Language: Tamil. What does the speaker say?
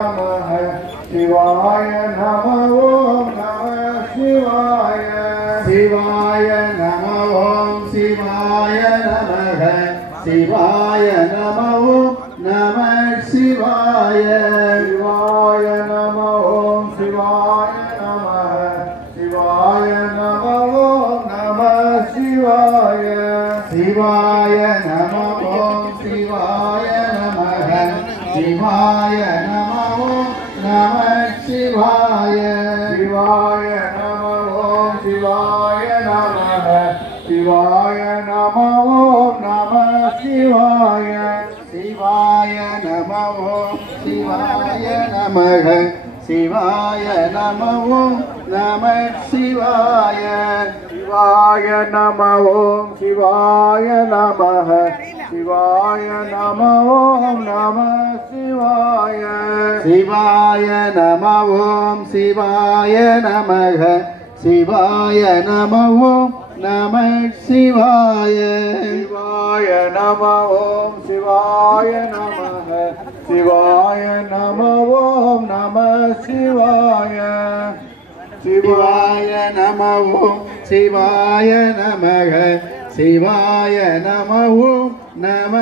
நமः சிவாய நம ஓம் நம சிவாய சிவாய நம ஓம் சிவாய நமக சிவாய நம ஓம் நம சிவாய சிவாய நம ஓம் சிவாய நமக சிவாய நம ஓம் நம சிவாய சிவாய நம ஓம் சிவாய நமக சிவாய நம நம சிவாய சிவாய நம ஓம் சிவாய நமக சிவாய நம ஓம் நம சிவாய சிவாய நம ஓம் சிவாய நமக சிவாய நம ஓம் நம சிவாய சிவாய நம ஓம் சிவாய நமக சிவாய நம ஓம் நம சிவாய சிவாய நம ஓம் சிவாய நமக சிவாய நம ஓம் நம சிவாய சிவாய நம ஓம் சிவாய நமக சிவாய நம ஓம் நம சிவாய சிவாய நம ஓம் சிவாய நமக சிவாய நம ஓம் நம